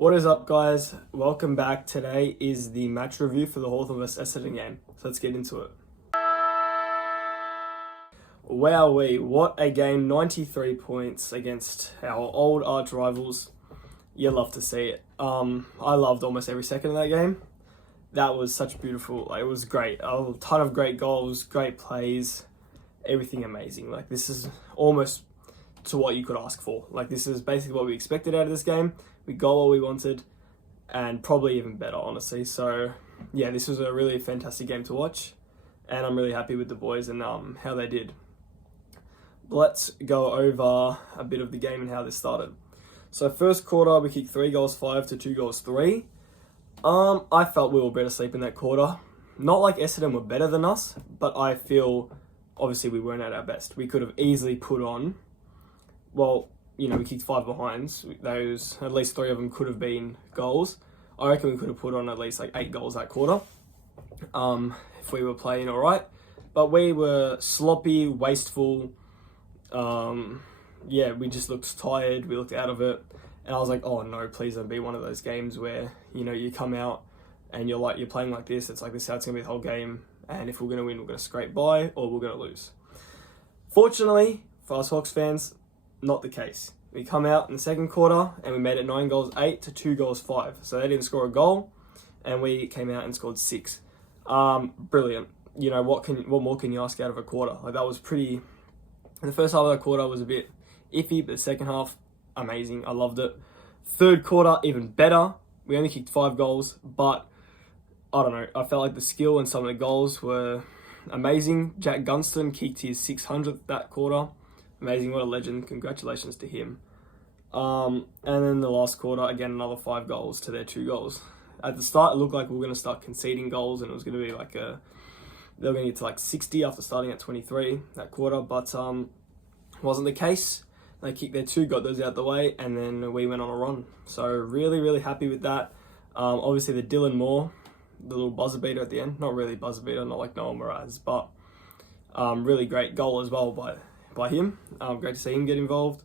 What is up, guys? Welcome back. Today is the match review for the Hawthorn vs Essendon game. So let's get into it. Wowee, what a game. 93 points against our old arch rivals. You love to see it. I loved almost every second of that game. That was such beautiful. It was great. A ton of great goals, great plays, everything amazing. This is almost to what you could ask for. This is basically what we expected out of this game. We got what we wanted, and probably even better, honestly. So, yeah, this was a really fantastic game to watch, and I'm really happy with the boys and how they did. Let's go over a bit of the game and how this started. So, first quarter, we kicked 3 goals 5 to 2 goals 3. I felt we were better asleep in that quarter. Not like Essendon were better than us, but I feel obviously we weren't at our best. We could have easily put on, we kicked 5 behinds. Those, at least 3 of them could have been goals. I reckon we could have put on at least 8 goals that quarter, if we were playing all right. But we were sloppy, wasteful. We just looked tired. We looked out of it. And I was like, oh no, please don't be one of those games where, you come out and you're playing like this. It's like this is how it's going to be the whole game. And if we're going to win, we're going to scrape by or we're going to lose. Fortunately, for us Hawks fans, not the case. We come out in the second quarter and we made it 9 goals 8 to 2 goals 5. So they didn't score a goal and we came out and scored 6. Brilliant. What more can you ask out of a quarter? That was pretty. The first half of that quarter was a bit iffy, but the second half, amazing. I loved it. Third quarter, even better. We only kicked 5 goals, but I don't know. I felt like the skill and some of the goals were amazing. Jack Gunston kicked his 600th that quarter. Amazing, what a legend. Congratulations to him. And then the last quarter, again, another 5 goals to their 2 goals. At the start, it looked like we were going to start conceding goals and it was going to be they were going to get to 60 after starting at 23 that quarter, but wasn't the case. They kicked their 2, got those out the way, and then we went on a run. So really, really happy with that. Obviously, the Dylan Moore, the little buzzer beater at the end. Not really buzzer beater, not like Noah Mraz, but really great goal as well by him. Great to see him get involved.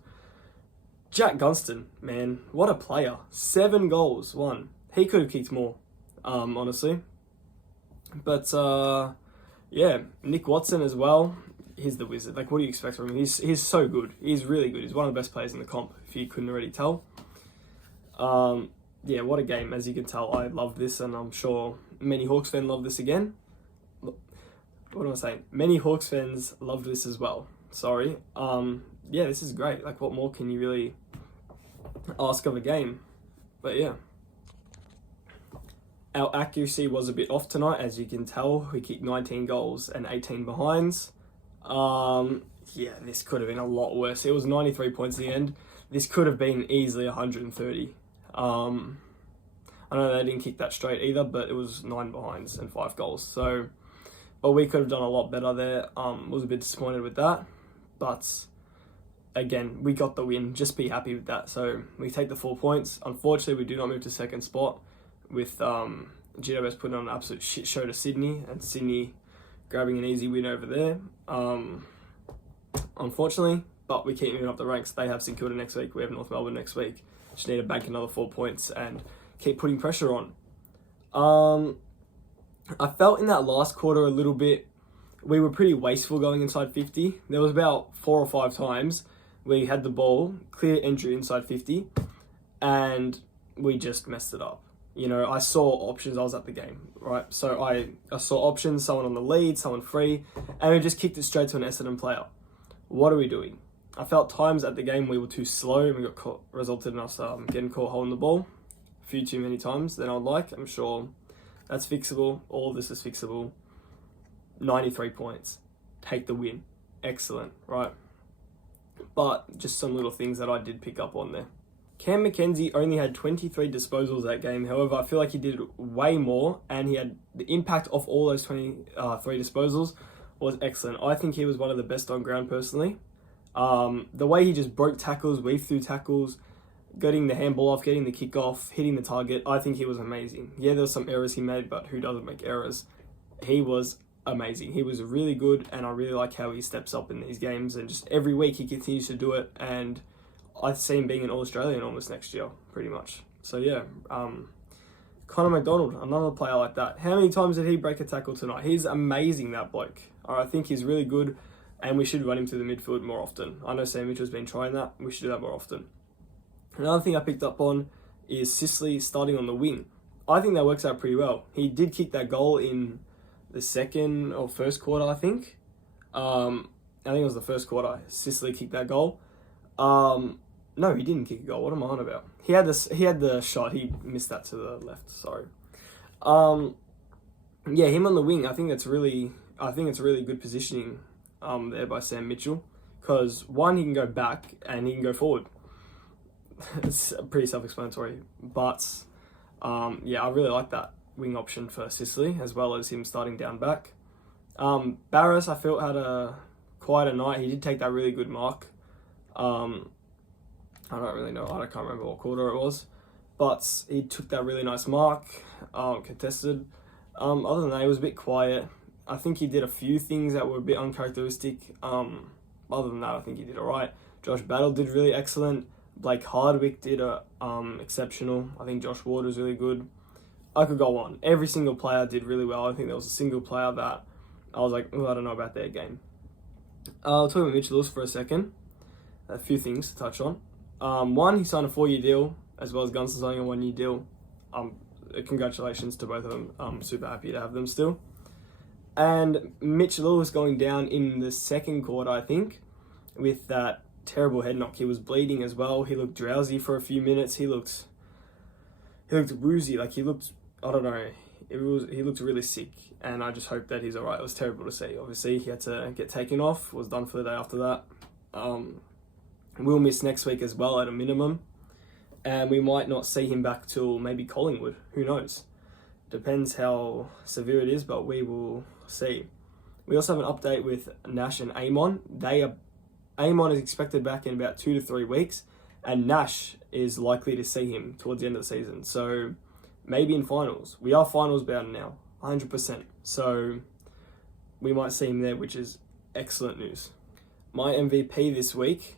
Jack Gunston, man, what a player. 7 goals, 1. He could have kicked more, honestly. But, Nick Watson as well. He's the wizard. What do you expect from him? He's so good. He's really good. He's one of the best players in the comp, if you couldn't already tell. What a game. As you can tell, I love this, and I'm sure many Hawks fans love this again. What am I saying? Many Hawks fans loved this as well. Sorry. This is great. What more can you really ask of a game? But yeah. Our accuracy was a bit off tonight, as you can tell. We kicked 19 goals and 18 behinds. This could have been a lot worse. It was 93 points at the end. This could have been easily 130. I know they didn't kick that straight either, but it was 9 behinds and 5 goals. But we could have done a lot better there. Was a bit disappointed with that. But again, we got the win. Just be happy with that. So we take the 4 points. Unfortunately, we do not move to second spot with GWS putting on an absolute shit show to Sydney, and Sydney grabbing an easy win over there. Unfortunately, but we keep moving up the ranks. They have St Kilda next week. We have North Melbourne next week. Just need to bank another 4 points and keep putting pressure on. I felt in that last quarter a little bit, we were pretty wasteful going inside 50. There was about 4 or 5 times we had the ball, clear entry inside 50, and we just messed it up. I saw options. I was at the game, right? So I saw options, someone on the lead, someone free, and we just kicked it straight to an Essendon player. What are we doing? I felt times at the game we were too slow and we got caught, resulted in us getting caught holding the ball a few too many times than I'd like. I'm sure that's fixable. All of this is fixable. 93 points. Take the win. Excellent, right? But just some little things that I did pick up on there. Cam Mackenzie only had 23 disposals that game. However, I feel like he did way more, and he had the impact of all those 23 disposals was excellent. I think he was one of the best on ground personally. The way he just broke tackles, weaved through tackles, getting the handball off, getting the kick off, hitting the target, I think he was amazing. Yeah, there were some errors he made, but who doesn't make errors? He was amazing. He was really good, and I really like how he steps up in these games, and just every week he continues to do it, and I see him being an All-Australian almost next year, pretty much. So yeah, Connor McDonald, another player like that. How many times did he break a tackle tonight? He's amazing, that bloke. I think he's really good, and we should run him through the midfield more often. I know Sam Mitchell's been trying that. We should do that more often. Another thing I picked up on is Sicily starting on the wing. I think that works out pretty well. He did kick that goal in the second or first quarter, I think. I think it was the first quarter. Sicily kicked that goal. No, he didn't kick a goal. What am I on about? He had the shot. He missed that to the left. Sorry. Yeah, him on the wing. I think it's really good positioning there by Sam Mitchell, because one, he can go back and he can go forward. It's pretty self-explanatory, but yeah, I really like that wing option for Sicily, as well as him starting down back. Barras, I felt, had quite a night. He did take that really good mark. I don't really know. I can't remember what quarter it was, but he took that really nice mark, contested. Other than that, he was a bit quiet. I think he did a few things that were a bit uncharacteristic. Other than that, I think he did all right. Josh Battle did really excellent. Blake Hardwick did exceptional. I think Josh Ward was really good. I could go on. Every single player did really well. I think there was a single player that I was like, oh, I don't know about their game. I'll talk about Mitch Lewis for a second. A few things to touch on. One, he signed a 4-year deal, as well as Gunston signing a 1-year deal. Congratulations to both of them. I'm super happy to have them still. And Mitch Lewis going down in the second quarter, I think, with that terrible head knock. He was bleeding as well. He looked drowsy for a few minutes. He looked woozy. Like, he looked, I don't know, he looked really sick, and I just hope that he's alright. It was terrible to see. Obviously, he had to get taken off, was done for the day after that. We'll miss next week as well at a minimum, and we might not see him back till maybe Collingwood. Who knows? Depends how severe it is, but we will see. We also have an update with Nash and Amon. Amon is expected back in about 2 to 3 weeks, and Nash is likely to see him towards the end of the season. So maybe in finals. We are finals bound now, 100%. So we might see him there, which is excellent news. My MVP this week,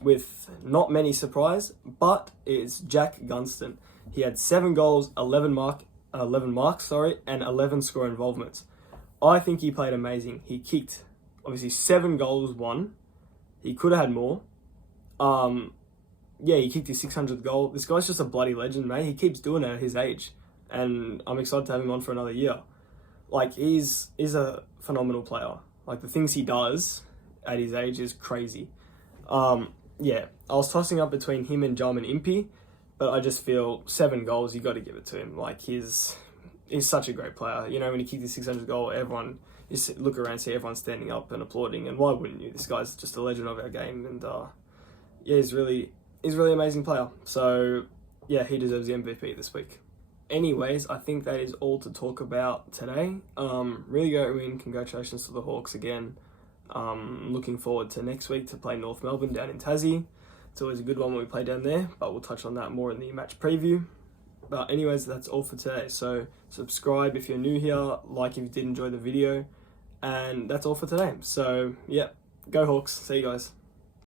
with not many surprise, but it's Jack Gunston. He had 7 goals, 11 marks, and 11 score involvements. I think he played amazing. He kicked, obviously, 7 goals, 1. He could have had more. Yeah, he kicked his 600th goal. This guy's just a bloody legend, mate. He keeps doing it at his age, and I'm excited to have him on for another year. Like, he's a phenomenal player. Like, the things he does at his age is crazy. Yeah, I was tossing up between him and Jarman Impey, but I just feel 7 goals, you got to give it to him. Like, he's such a great player. You know, when he kicked his 600th goal, everyone, you look around, see everyone standing up and applauding, and why wouldn't you? This guy's just a legend of our game, and yeah, he's a really amazing player. So yeah, he deserves the MVP this week. Anyways, I think that is all to talk about today. Really great win. Congratulations to the Hawks again. Looking forward to next week to play North Melbourne down in Tassie. It's always a good one when we play down there, but we'll touch on that more in the match preview. But anyways, that's all for today. So subscribe if you're new here, like if you did enjoy the video, and that's all for today. So yeah, go Hawks. See you guys.